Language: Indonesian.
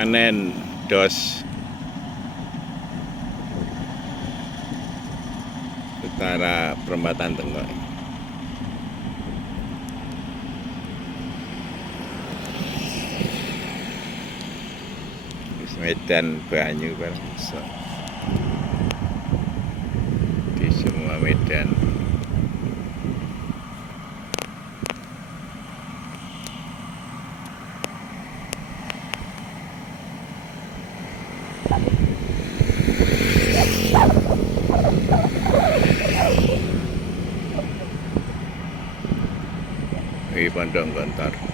panen dos utara Perempatan Tengok. Medan banyu barang iso di semua medan. Di Pondok Gontor.